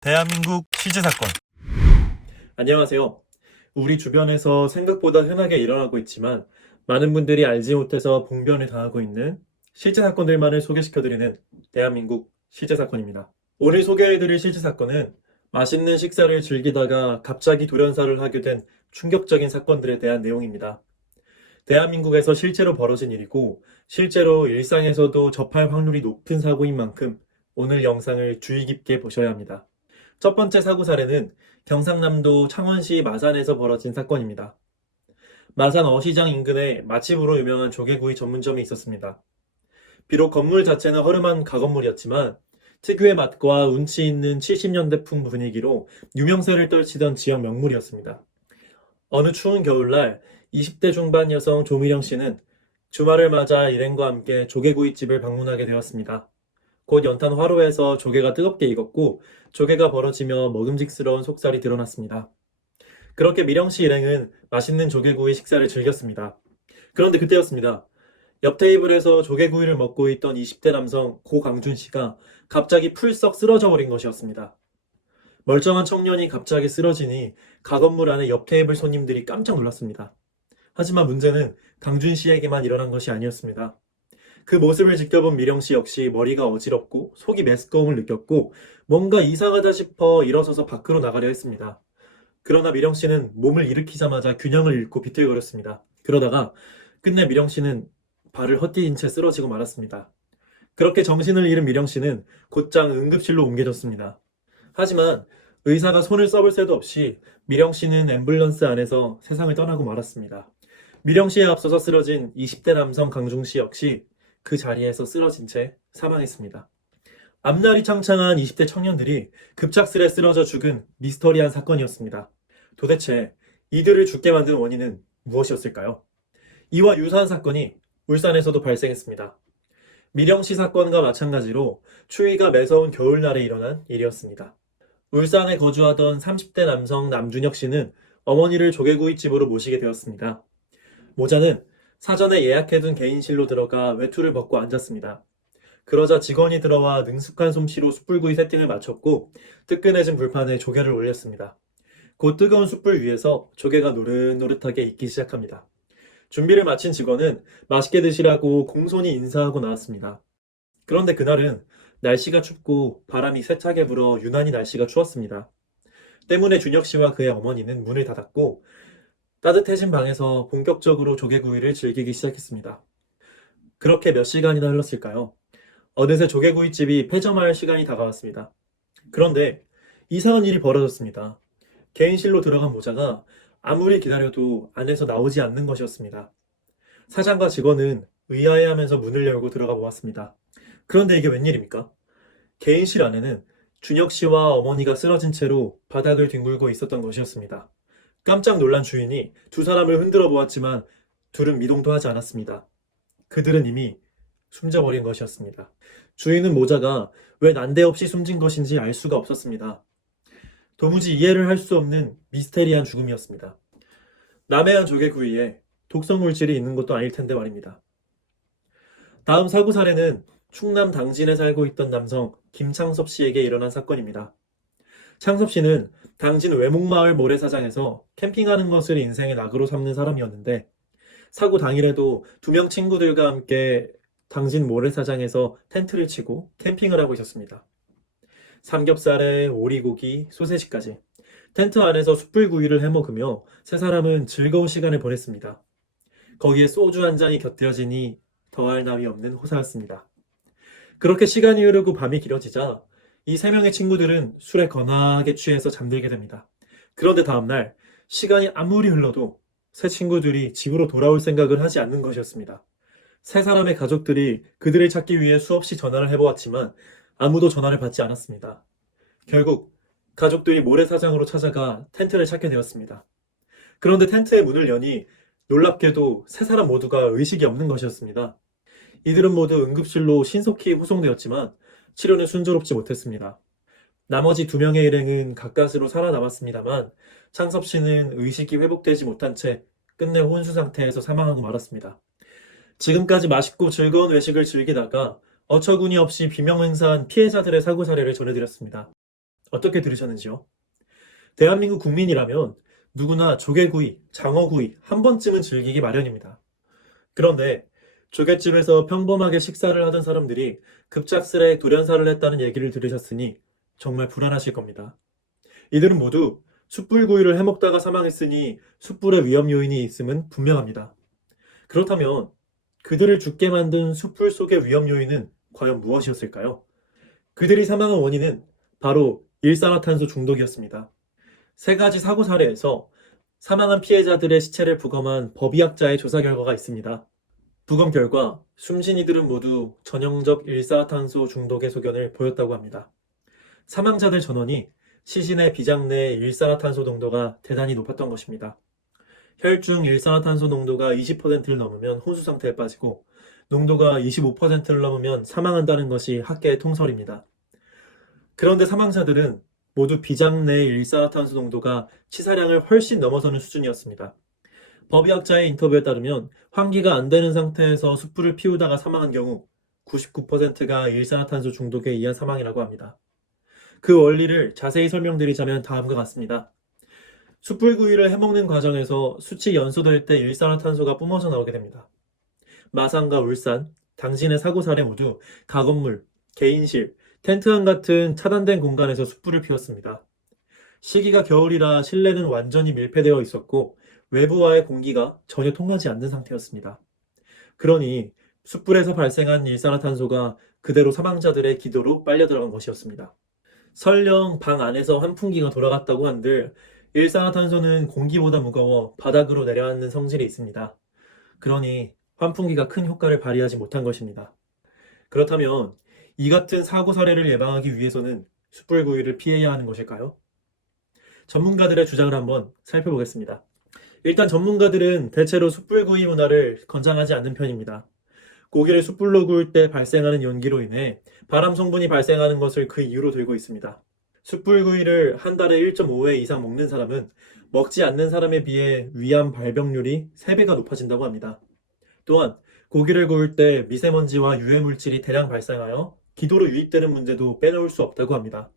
대한민국 실제 사건. 안녕하세요. 우리 주변에서 생각보다 흔하게 일어나고 있지만 많은 분들이 알지 못해서 봉변을 당하고 있는 실제 사건들만을 소개시켜드리는 대한민국 실제 사건입니다. 오늘 소개해드릴 실제 사건은 맛있는 식사를 즐기다가 갑자기 돌연사를 하게 된 충격적인 사건들에 대한 내용입니다. 대한민국에서 실제로 벌어진 일이고 실제로 일상에서도 접할 확률이 높은 사고인 만큼 오늘 영상을 주의 깊게 보셔야 합니다. 첫 번째 사고 사례는 경상남도 창원시 마산에서 벌어진 사건입니다. 마산 어시장 인근에 맛집으로 유명한 조개구이 전문점이 있었습니다. 비록 건물 자체는 허름한 가건물이었지만 특유의 맛과 운치 있는 70년대풍 분위기로 유명세를 떨치던 지역 명물이었습니다. 어느 추운 겨울날 20대 중반 여성 조미령 씨는 주말을 맞아 일행과 함께 조개구이집을 방문하게 되었습니다. 곧 연탄 화로에서 조개가 뜨겁게 익었고 조개가 벌어지며 먹음직스러운 속살이 드러났습니다. 그렇게 미령씨 일행은 맛있는 조개구이 식사를 즐겼습니다. 그런데 그때였습니다. 옆 테이블에서 조개구이를 먹고 있던 20대 남성 고강준 씨가 갑자기 풀썩 쓰러져 버린 것이었습니다. 멀쩡한 청년이 갑자기 쓰러지니 가건물 안에 옆 테이블 손님들이 깜짝 놀랐습니다. 하지만 문제는 강준 씨에게만 일어난 것이 아니었습니다. 그 모습을 지켜본 미령 씨 역시 머리가 어지럽고 속이 메스꺼움을 느꼈고 뭔가 이상하다 싶어 일어서서 밖으로 나가려 했습니다. 그러나 미령 씨는 몸을 일으키자마자 균형을 잃고 비틀거렸습니다. 그러다가 끝내 미령 씨는 발을 헛디딘 채 쓰러지고 말았습니다. 그렇게 정신을 잃은 미령 씨는 곧장 응급실로 옮겨졌습니다. 하지만 의사가 손을 써볼 새도 없이 미령 씨는 앰뷸런스 안에서 세상을 떠나고 말았습니다. 미령 씨에 앞서서 쓰러진 20대 남성 강중 씨 역시 그 자리에서 쓰러진 채 사망했습니다. 앞날이 창창한 20대 청년들이 급작스레 쓰러져 죽은 미스터리한 사건이었습니다. 도대체 이들을 죽게 만든 원인은 무엇이었을까요? 이와 유사한 사건이 울산에서도 발생했습니다. 미령씨 사건과 마찬가지로 추위가 매서운 겨울날에 일어난 일이었습니다. 울산에 거주하던 30대 남성 남준혁 씨는 어머니를 조개구이집으로 모시게 되었습니다. 모자는 사전에 예약해둔 개인실로 들어가 외투를 벗고 앉았습니다. 그러자 직원이 들어와 능숙한 솜씨로 숯불구이 세팅을 마쳤고 뜨끈해진 불판에 조개를 올렸습니다. 곧 뜨거운 숯불 위에서 조개가 노릇노릇하게 익기 시작합니다. 준비를 마친 직원은 맛있게 드시라고 공손히 인사하고 나왔습니다. 그런데 그날은 날씨가 춥고 바람이 세차게 불어 유난히 날씨가 추웠습니다. 때문에 준혁 씨와 그의 어머니는 문을 닫았고 따뜻해진 방에서 본격적으로 조개구이를 즐기기 시작했습니다. 그렇게 몇 시간이나 흘렀을까요? 어느새 조개구이집이 폐점할 시간이 다가왔습니다. 그런데 이상한 일이 벌어졌습니다. 개인실로 들어간 모자가 아무리 기다려도 안에서 나오지 않는 것이었습니다. 사장과 직원은 의아해하면서 문을 열고 들어가 보았습니다. 그런데 이게 웬일입니까? 개인실 안에는 준혁 씨와 어머니가 쓰러진 채로 바닥을 뒹굴고 있었던 것이었습니다. 깜짝 놀란 주인이 두 사람을 흔들어 보았지만 둘은 미동도 하지 않았습니다. 그들은 이미 숨져버린 것이었습니다. 주인은 모자가 왜 난데없이 숨진 것인지 알 수가 없었습니다. 도무지 이해를 할 수 없는 미스테리한 죽음이었습니다. 남해안 조개구이에 독성 물질이 있는 것도 아닐 텐데 말입니다. 다음 사고 사례는 충남 당진에 살고 있던 남성 김창섭 씨에게 일어난 사건입니다. 창섭 씨는 당진 외목마을 모래사장에서 캠핑하는 것을 인생의 낙으로 삼는 사람이었는데 사고 당일에도 두 명 친구들과 함께 당진 모래사장에서 텐트를 치고 캠핑을 하고 있었습니다. 삼겹살에 오리고기, 소세지까지 텐트 안에서 숯불구이를 해먹으며 세 사람은 즐거운 시간을 보냈습니다. 거기에 소주 한 잔이 곁들여지니 더할 나위 없는 호사였습니다. 그렇게 시간이 흐르고 밤이 길어지자 이 세 명의 친구들은 술에 거나하게 취해서 잠들게 됩니다. 그런데 다음날 시간이 아무리 흘러도 세 친구들이 집으로 돌아올 생각을 하지 않는 것이었습니다. 세 사람의 가족들이 그들을 찾기 위해 수없이 전화를 해보았지만 아무도 전화를 받지 않았습니다. 결국 가족들이 모래사장으로 찾아가 텐트를 찾게 되었습니다. 그런데 텐트의 문을 여니 놀랍게도 세 사람 모두가 의식이 없는 것이었습니다. 이들은 모두 응급실로 신속히 후송되었지만 치료는 순조롭지 못했습니다. 나머지 두 명의 일행은 가까스로 살아남았습니다만 창섭 씨는 의식이 회복되지 못한 채 끝내 혼수 상태에서 사망하고 말았습니다. 지금까지 맛있고 즐거운 외식을 즐기다가 어처구니 없이 비명행사한 피해자들의 사고 사례를 전해드렸습니다. 어떻게 들으셨는지요? 대한민국 국민이라면 누구나 조개구이, 장어구이 한 번쯤은 즐기기 마련입니다. 그런데 조갯집에서 평범하게 식사를 하던 사람들이 급작스레 돌연사를 했다는 얘기를 들으셨으니 정말 불안하실 겁니다. 이들은 모두 숯불구이를 해먹다가 사망했으니 숯불의 위험 요인이 있음은 분명합니다. 그렇다면 그들을 죽게 만든 숯불 속의 위험 요인은 과연 무엇이었을까요? 그들이 사망한 원인은 바로 일산화탄소 중독이었습니다. 세 가지 사고 사례에서 사망한 피해자들의 시체를 부검한 법의학자의 조사 결과가 있습니다. 부검 결과 숨진 이들은 모두 전형적 일산화탄소 중독의 소견을 보였다고 합니다. 사망자들 전원이 시신의 비장 내 일산화탄소 농도가 대단히 높았던 것입니다. 혈중 일산화탄소 농도가 20%를 넘으면 혼수 상태에 빠지고 농도가 25%를 넘으면 사망한다는 것이 학계의 통설입니다. 그런데 사망자들은 모두 비장 내 일산화탄소 농도가 치사량을 훨씬 넘어서는 수준이었습니다. 법의학자의 인터뷰에 따르면 환기가 안 되는 상태에서 숯불을 피우다가 사망한 경우 99%가 일산화탄소 중독에 의한 사망이라고 합니다. 그 원리를 자세히 설명드리자면 다음과 같습니다. 숯불구이를 해먹는 과정에서 숯이 연소될 때 일산화탄소가 뿜어져 나오게 됩니다. 마산과 울산, 당신의 사고 사례 모두 가건물, 개인실, 텐트함 같은 차단된 공간에서 숯불을 피웠습니다. 시기가 겨울이라 실내는 완전히 밀폐되어 있었고 외부와의 공기가 전혀 통하지 않는 상태였습니다. 그러니 숯불에서 발생한 일산화탄소가 그대로 사망자들의 기도로 빨려 들어간 것이었습니다. 설령 방 안에서 환풍기가 돌아갔다고 한들 일산화탄소는 공기보다 무거워 바닥으로 내려앉는 성질이 있습니다. 그러니 환풍기가 큰 효과를 발휘하지 못한 것입니다. 그렇다면 이 같은 사고 사례를 예방하기 위해서는 숯불구이를 피해야 하는 것일까요? 전문가들의 주장을 한번 살펴보겠습니다. 일단 전문가들은 대체로 숯불구이 문화를 권장하지 않는 편입니다. 고기를 숯불로 구울 때 발생하는 연기로 인해 발암 성분이 발생하는 것을 그 이유로 들고 있습니다. 숯불구이를 한 달에 1.5회 이상 먹는 사람은 먹지 않는 사람에 비해 위암 발병률이 3배가 높아진다고 합니다. 또한 고기를 구울 때 미세먼지와 유해물질이 대량 발생하여 기도로 유입되는 문제도 빼놓을 수 없다고 합니다.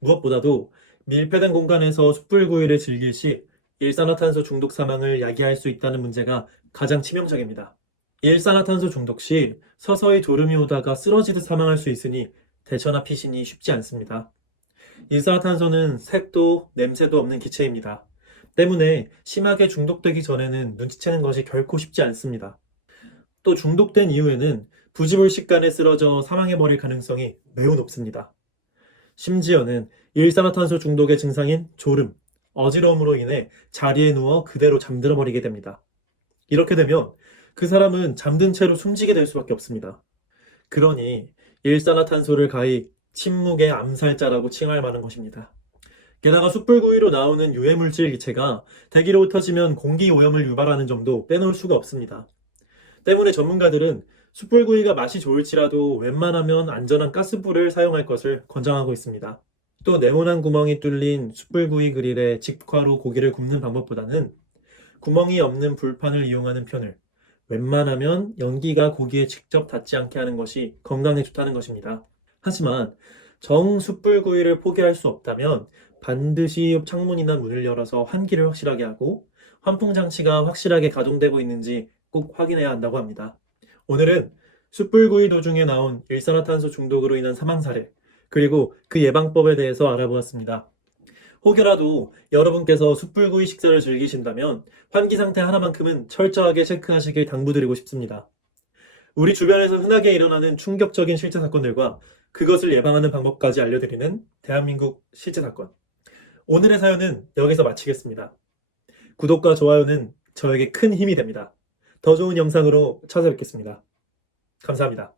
무엇보다도 밀폐된 공간에서 숯불구이를 즐길 시 일산화탄소 중독 사망을 야기할 수 있다는 문제가 가장 치명적입니다. 일산화탄소 중독 시 서서히 졸음이 오다가 쓰러지듯 사망할 수 있으니 대처나 피신이 쉽지 않습니다. 일산화탄소는 색도 냄새도 없는 기체입니다. 때문에 심하게 중독되기 전에는 눈치채는 것이 결코 쉽지 않습니다. 또 중독된 이후에는 부지불식간에 쓰러져 사망해버릴 가능성이 매우 높습니다. 심지어는 일산화탄소 중독의 증상인 졸음, 어지러움으로 인해 자리에 누워 그대로 잠들어버리게 됩니다. 이렇게 되면 그 사람은 잠든 채로 숨지게 될 수밖에 없습니다. 그러니 일산화탄소를 가히 침묵의 암살자라고 칭할 만한 것입니다. 게다가 숯불구이로 나오는 유해물질 기체가 대기로 흩어지면 공기 오염을 유발하는 점도 빼놓을 수가 없습니다. 때문에 전문가들은 숯불구이가 맛이 좋을지라도 웬만하면 안전한 가스불을 사용할 것을 권장하고 있습니다. 또 네모난 구멍이 뚫린 숯불구이 그릴에 직화로 고기를 굽는 방법보다는 구멍이 없는 불판을 이용하는 편을 웬만하면 연기가 고기에 직접 닿지 않게 하는 것이 건강에 좋다는 것입니다. 하지만 정 숯불구이를 포기할 수 없다면 반드시 창문이나 문을 열어서 환기를 확실하게 하고 환풍장치가 확실하게 가동되고 있는지 꼭 확인해야 한다고 합니다. 오늘은 숯불구이 도중에 나온 일산화탄소 중독으로 인한 사망 사례, 그리고 그 예방법에 대해서 알아보았습니다. 혹여라도 여러분께서 숯불구이 식사를 즐기신다면 환기 상태 하나만큼은 철저하게 체크하시길 당부드리고 싶습니다. 우리 주변에서 흔하게 일어나는 충격적인 실제 사건들과 그것을 예방하는 방법까지 알려드리는 대한민국 실제 사건. 오늘의 사연은 여기서 마치겠습니다. 구독과 좋아요는 저에게 큰 힘이 됩니다. 더 좋은 영상으로 찾아뵙겠습니다. 감사합니다.